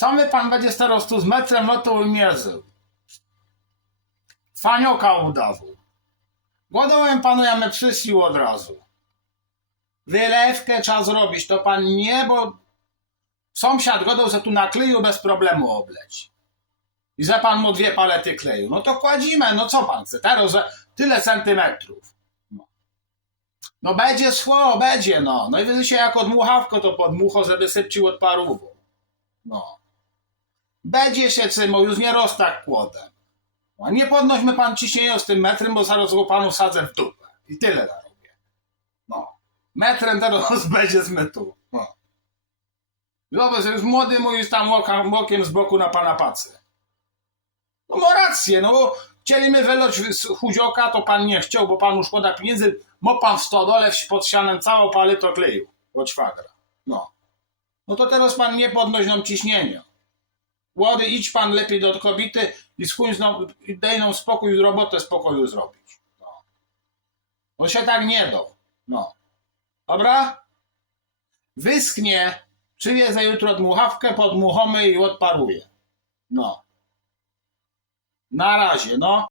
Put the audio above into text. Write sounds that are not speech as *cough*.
Co my pan będzie starostu z metrem lotu i mierzył? Fanioka udawał. Godołem panu ja me przysił od razu. Wylewkę trzeba zrobić, to pan nie, bo sąsiad godał, że tu na kleju bez problemu obleć. I że pan mu dwie palety kleju. No to kładzimy, no co pan chce? Teraz, tyle centymetrów. No, no będzie szło, będzie, no. No i wy się jak odmuchawko to podmucho, żeby sypcił od paruwu. No. Będzie się cymał, już nie roz tak kłodem. A nie podnośmy pan ciśnienia z tym metrem, bo zaraz go panu sadzę w dupę. I tyle narobię. No. Metrem teraz *laughs* będzie z metu. No. Zobacz, już młody mój już tam okiem z boku na pana pacy. No ma rację, no bo chcieliśmy wyloć z to pan nie chciał, bo panu szkoda pieniędzy. Mo pan w stodole pod ścianem całą paletę kleił od szwagra. No. No to teraz pan nie podnoś nam ciśnienia. Łody, idź pan lepiej do kobiety i skuń znowu, daj nam spokój, robotę spokoju zrobić. No. Bo się tak nie da. No. Dobra? Wyschnie, przywiezę jutro dmuchawkę, podmuchamy i odparuję. No. Na razie, no.